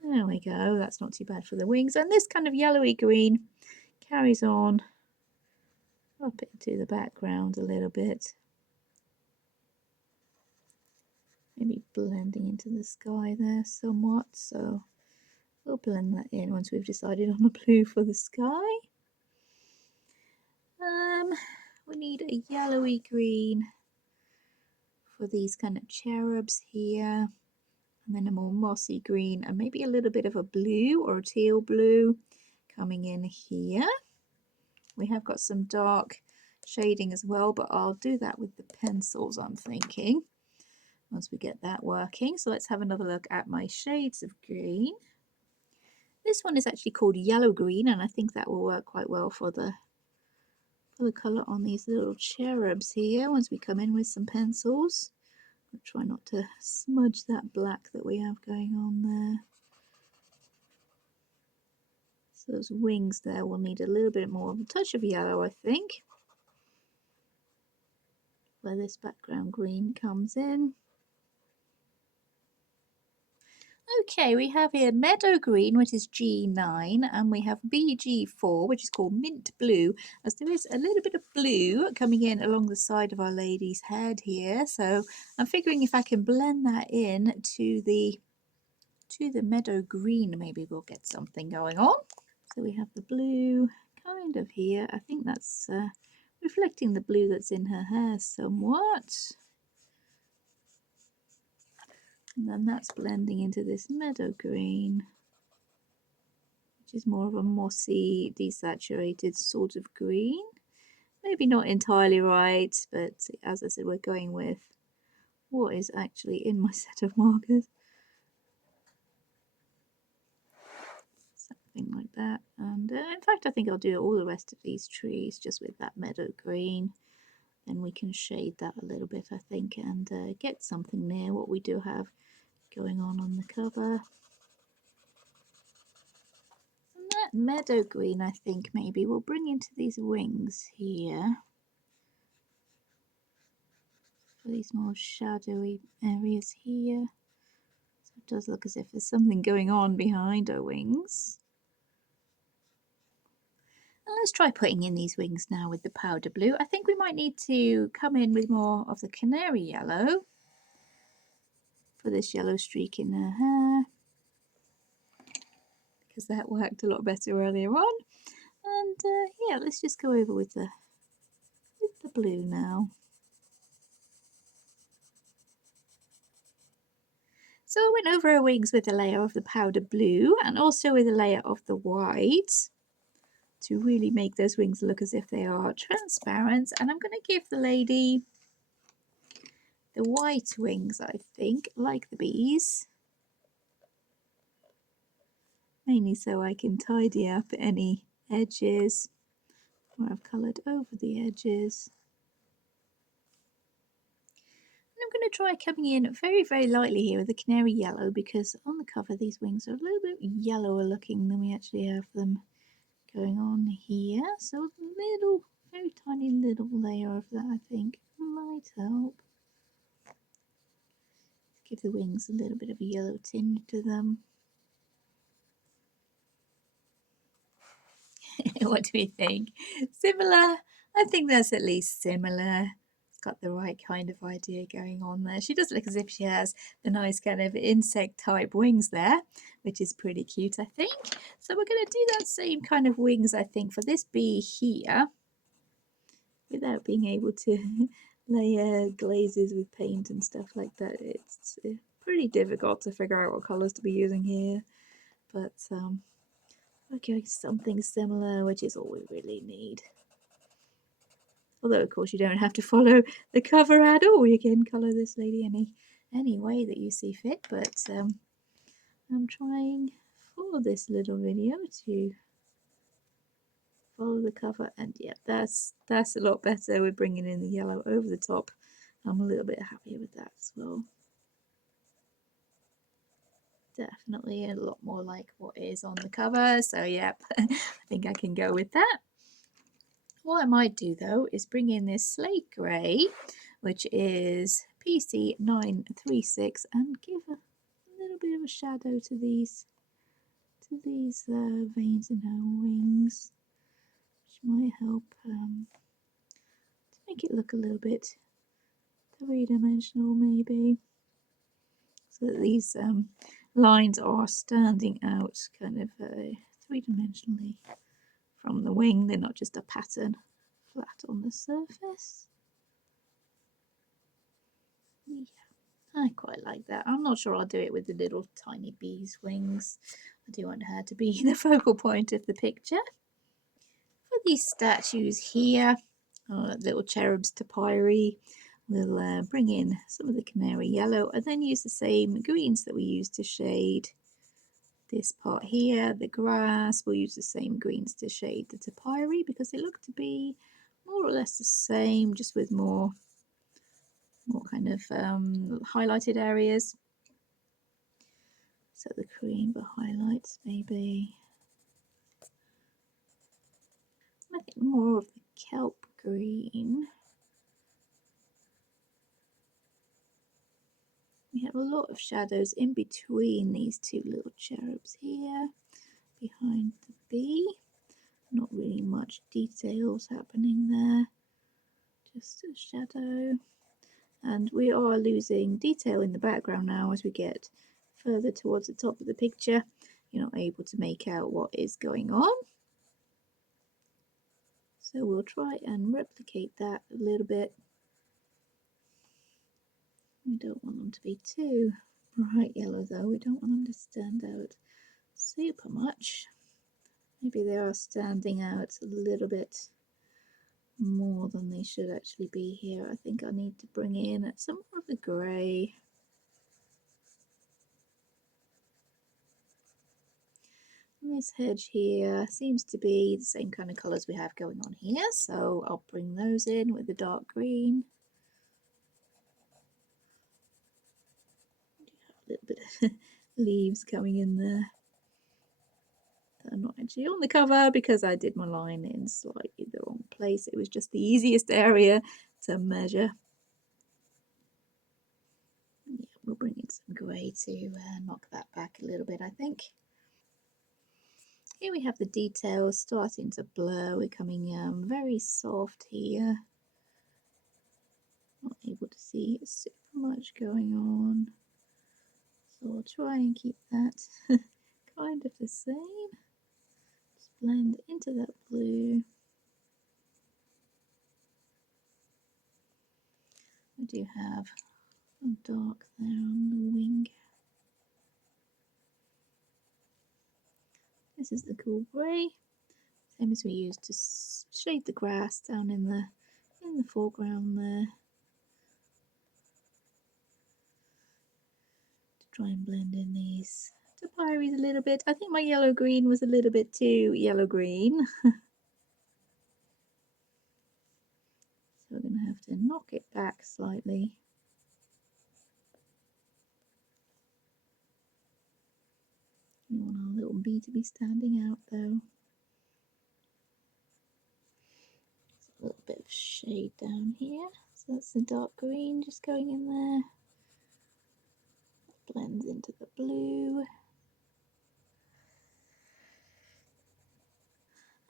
there we go. That's not too bad for the wings. And this kind of yellowy green carries on up into the background a little bit, maybe blending into the sky there somewhat, so we'll blend that in once we've decided on a blue for the sky. We need a yellowy green for these kind of cherubs here, And then a more mossy green and maybe a little bit of a blue or a teal blue coming in here. We have got some dark shading as well, but I'll do that with the pencils, I'm thinking, once we get that working. So let's have another look at my shades of green. This one is actually called yellow green, and I think that will work quite well for the colour on these little cherubs here once we come in with some pencils. I'll try not to smudge that black that we have going on there. So those wings there will need a little bit more of a touch of yellow, I think, where this background green comes in. Okay, we have here Meadow Green, which is G9, and we have BG4, which is called Mint Blue, as there is a little bit of blue coming in along the side of our lady's head here. So I'm figuring if I can blend that in to the Meadow Green, maybe we'll get something going on. So we have the blue kind of here. I think that's reflecting the blue that's in her hair somewhat. And then that's blending into this meadow green, which is more of a mossy, desaturated sort of green. Maybe not entirely right, but as I said, we're going with what is actually in my set of markers. Something like that. And in fact, I think I'll do all the rest of these trees just with that meadow green. Then we can shade that a little bit, I think, and get something near what we do have going on the cover. And that meadow green, I think, maybe we'll bring into these wings here for these more shadowy areas here. So it does look as if there's something going on behind our wings. And let's try putting in these wings now with the powder blue. I think we might need to come in with more of the canary yellow for this yellow streak in her hair, because that worked a lot better earlier on. And yeah, let's just go over with the blue now. So I went over her wings with a layer of the powder blue and also with a layer of the white to really make those wings look as if they are transparent. And I'm going to give the lady the white wings, I think, like the bees. Mainly so I can tidy up any edges where I've coloured over the edges. And I'm going to try coming in very, very lightly here with the canary yellow, because on the cover these wings are a little bit yellower looking than we actually have them going on here. So a little, very tiny little layer of that, I think, might help. Give the wings a little bit of a yellow tinge to them. What do we think? Similar? I think that's at least similar. It's got the right kind of idea going on there. She does look as if she has the nice kind of insect type wings there, which is pretty cute, I think. So we're going to do that same kind of wings, I think, for this bee here, without being able to layer glazes with paint and stuff like that. It's pretty difficult to figure out what colours to be using here, but we're going something similar, which is all we really need. Although, of course, you don't have to follow the cover at all. You can colour this lady any way that you see fit. But I'm trying for this little video to follow the cover. And yeah, that's a lot better. We're bringing in the yellow over the top. I'm a little bit happier with that as well. Definitely a lot more like what is on the cover. So, yep, I think I can go with that. What I might do though is bring in this slate grey, which is PC936, and give a little bit of a shadow to these veins in her wings, which might help to make it look a little bit three-dimensional, maybe, so that these lines are standing out kind of three-dimensionally from the wing. They're not just a pattern flat on the surface. Yeah, I quite like that. I'm not sure I'll do it with the little tiny bee's wings. I do want her to be the focal point of the picture. For these statues here, little cherubs topiary, we'll bring in some of the canary yellow and then use the same greens that we used to shade this part here. The grass, we'll use the same greens to shade the topiary because they look to be more or less the same, just with more kind of highlighted areas. So the cream for highlights maybe. I think more of the kelp green. We have a lot of shadows in between these two little cherubs here, behind the bee. Not really much details happening there, just a shadow. And we are losing detail in the background now as we get further towards the top of the picture. You're not able to make out what is going on. So we'll try and replicate that a little bit. We don't want them to be too bright yellow though. We don't want them to stand out super much. Maybe they are standing out a little bit more than they should actually be here. I think I need to bring in some more of the grey. This hedge here seems to be the same kind of colours we have going on here, so I'll bring those in with the dark green. A little bit of leaves coming in there that are not actually on the cover because I did my line in slightly the wrong place. It was just the easiest area to measure. Yeah, we'll bring in some grey to knock that back a little bit, I think. Here we have the details starting to blur. We're coming very soft here. Not able to see super much going on. So I'll try and keep that kind of the same. Just blend into that blue. I do have some dark there on the wing. This is the cool grey, same as we used to shade the grass down in the foreground there. To try and blend in these topiaries a little bit. I think my yellow green was a little bit too yellow green. So we're going to have to knock it back slightly. We want our little bee to be standing out though. A little bit of shade down here. So that's the dark green just going in there. Blends into the blue.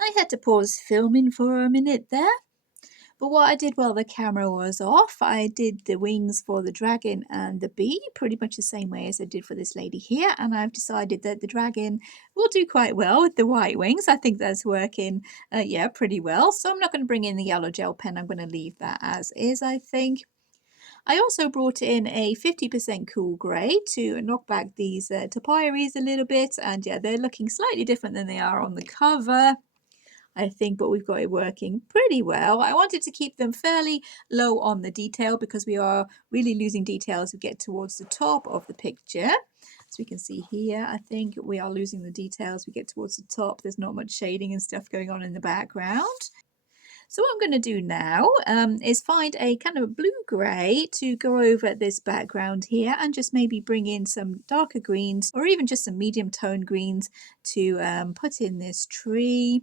I had to pause filming for a minute there. But what I did while the camera was off, I did the wings for the dragon and the bee pretty much the same way as I did for this lady here. And I've decided that the dragon will do quite well with the white wings. I think that's working, yeah, pretty well. So I'm not going to bring in the yellow gel pen. I'm going to leave that as is, I think. I also brought in a 50% cool grey to knock back these topiaries a little bit. And yeah, they're looking slightly different than they are on the cover, I think, but we've got it working pretty well. I wanted to keep them fairly low on the detail because we are really losing detail as we get towards the top of the picture. As we can see here, I think we are losing the details. We get towards the top. There's not much shading and stuff going on in the background. So what I'm going to do now is find a kind of blue-grey to go over this background here and just maybe bring in some darker greens or even just some medium tone greens to put in this tree.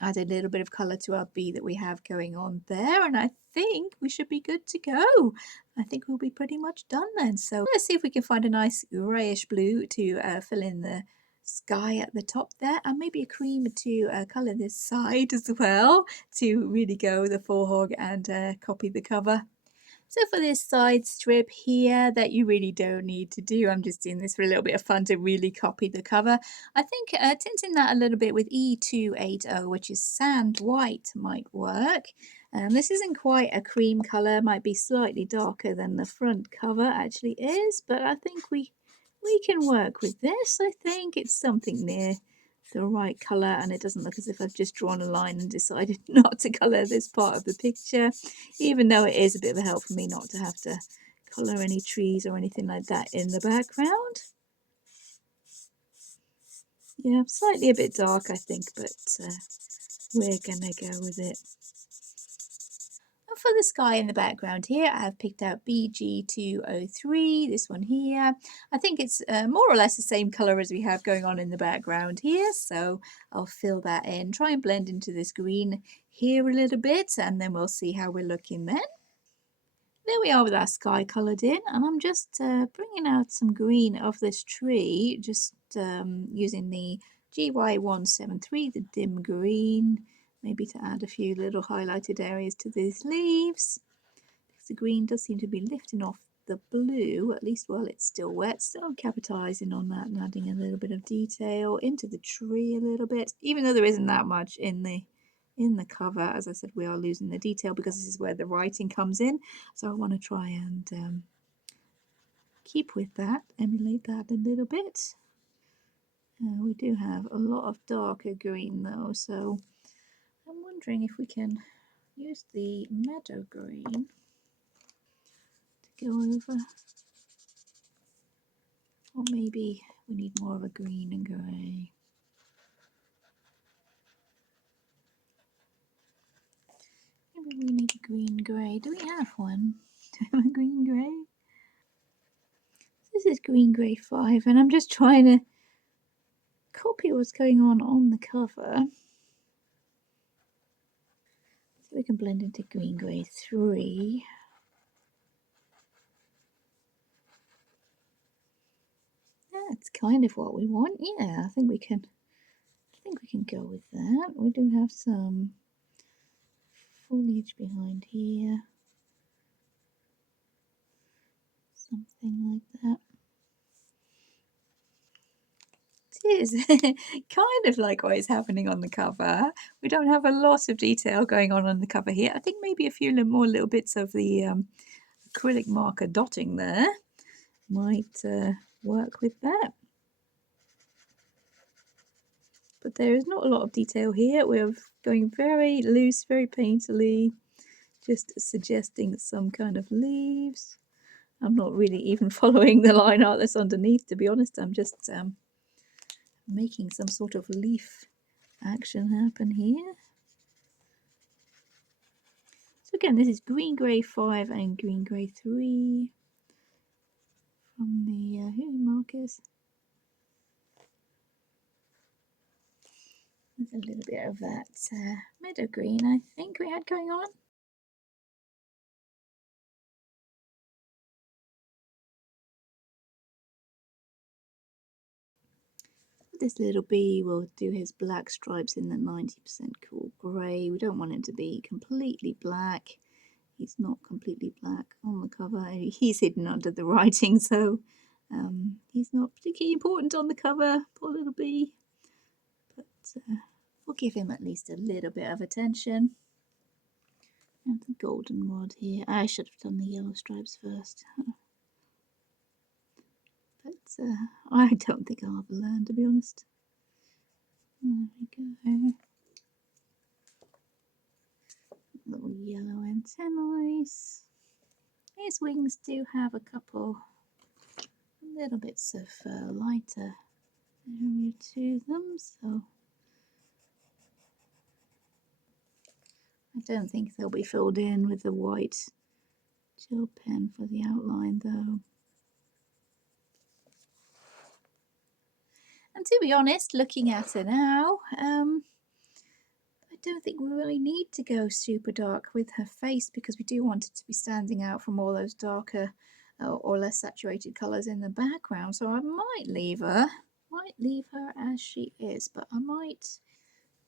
Add a little bit of colour to our bee that we have going on there, and I think we should be good to go. I think we'll be pretty much done then. So let's see if we can find a nice greyish blue to fill in the sky at the top there, and maybe a cream to colour this side as well to really go the full hog and copy the cover. So for this side strip here that you really don't need to do, I'm just doing this for a little bit of fun to really copy the cover. I think tinting that a little bit with E280, which is sand white, might work. This isn't quite a cream colour, might be slightly darker than the front cover actually is, but I think we can work with this. I think it's something near the right colour, and it doesn't look as if I've just drawn a line and decided not to colour this part of the picture, even though it is a bit of a help for me not to have to colour any trees or anything like that in the background. Yeah, slightly a bit dark I think, but we're gonna go with it. And for the sky in the background here, I have picked out BG203, this one here. I think it's more or less the same colour as we have going on in the background here, so I'll fill that in, try and blend into this green here a little bit, and then we'll see how we're looking then. There we are with our sky coloured in, and I'm just bringing out some green of this tree, just using the GY173, the dim green, maybe to add a few little highlighted areas to these leaves. Because the green does seem to be lifting off the blue, at least while it's still wet. Still I'm capitalising on that and adding a little bit of detail into the tree a little bit, even though there isn't that much in the cover. As I said, we are losing the detail because this is where the writing comes in, so I want to try and keep with that, emulate that a little bit. We do have a lot of darker green though, so I'm wondering if we can use the meadow green to go over, or maybe we need more of a green and grey. Maybe we need a green grey. Do we have one? Do we have a green grey? This is Green GY4, and I'm just trying to copy what's going on the cover. So we can blend into Green GY3. That's kind of what we want. Yeah, I think we can go with that. We do have some foliage behind here. Something like that. It is kind of like what is happening on the cover. We don't have a lot of detail going on the cover here. I think maybe a few more little bits of the acrylic marker dotting there might work with that. But there is not a lot of detail here. We're going very loose, very painterly, just suggesting some kind of leaves. I'm not really even following the line art that's underneath, to be honest. I'm just making some sort of leaf action happen here. So again, this is Green GY5 and Green GY3 from the Ohuhu markers. There's a little bit of that meadow green I think we had going on. This little bee will do his black stripes in the 90% cool grey. We don't want him to be completely black. He's not completely black on the cover. He's hidden under the writing, so he's not particularly important on the cover, poor little bee. But we'll give him at least a little bit of attention. And the goldenrod here. I should have done the yellow stripes first. But I don't think I'll ever learn, to be honest. There we go. Little yellow antennae. His wings do have a couple little bits of lighter area to them, so I don't think they'll be filled in with the white gel pen for the outline though. And to be honest, looking at it now, I don't think we really need to go super dark with her face, because we do want it to be standing out from all those darker or less saturated colours in the background. So I might leave her as she is, but I might,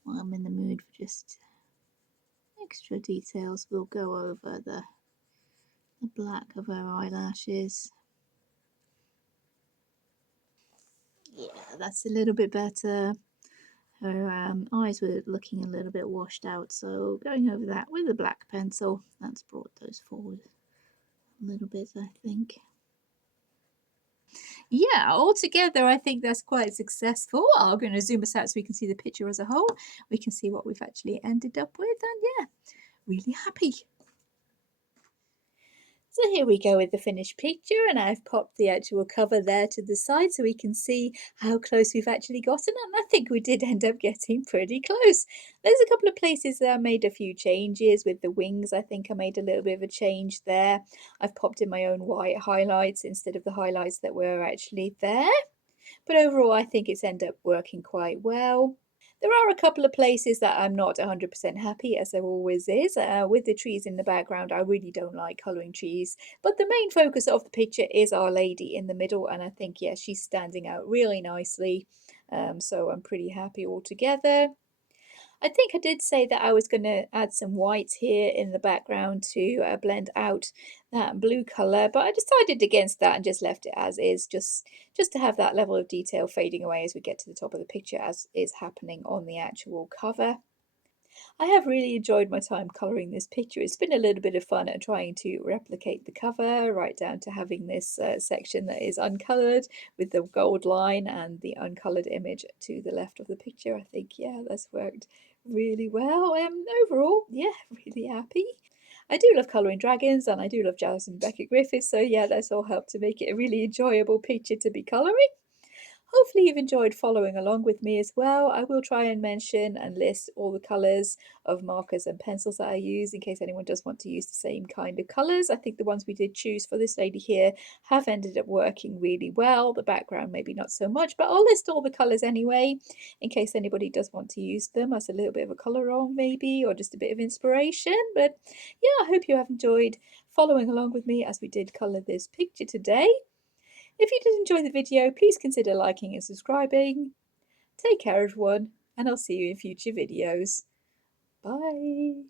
while I'm in the mood for just extra details, we'll go over the the black of her eyelashes. Yeah, that's a little bit better. Her eyes were looking a little bit washed out, so going over that with a black pencil, that's brought those forward a little bit, I think. Yeah, altogether, I think that's quite successful. I'm going to zoom us out so we can see the picture as a whole. We can see what we've actually ended up with, and yeah, really happy. So here we go with the finished picture, and I've popped the actual cover there to the side so we can see how close we've actually gotten, and I think we did end up getting pretty close. There's a couple of places that I made a few changes with the wings. I think I made a little bit of a change there. I've popped in my own white highlights instead of the highlights that were actually there, but overall I think it's ended up working quite well. There are a couple of places that I'm not 100% happy, as there always is. With the trees in the background, I really don't like colouring trees. But the main focus of the picture is Our Lady in the middle, and I think, yeah, she's standing out really nicely. So I'm pretty happy altogether. I think I did say that I was going to add some white here in the background to blend out that blue colour, but I decided against that and just left it as is, just to have that level of detail fading away as we get to the top of the picture, as is happening on the actual cover. I have really enjoyed my time colouring this picture. It's been a little bit of fun at trying to replicate the cover, right down to having this section that is uncoloured with the gold line and the uncoloured image to the left of the picture. I think, yeah, that's worked really well. Overall, yeah, really happy. I do love colouring dragons, and I do love Jasmine Becket Griffith, so yeah, that's all helped to make it a really enjoyable picture to be colouring. Hopefully you've enjoyed following along with me as well. I will try and mention and list all the colours of markers and pencils that I use in case anyone does want to use the same kind of colours. I think the ones we did choose for this lady here have ended up working really well. The background maybe not so much, but I'll list all the colours anyway in case anybody does want to use them as a little bit of a colour on maybe, or just a bit of inspiration. But yeah, I hope you have enjoyed following along with me as we did colour this picture today. If you did enjoy the video, please consider liking and subscribing. Take care everyone, and I'll see you in future videos. Bye!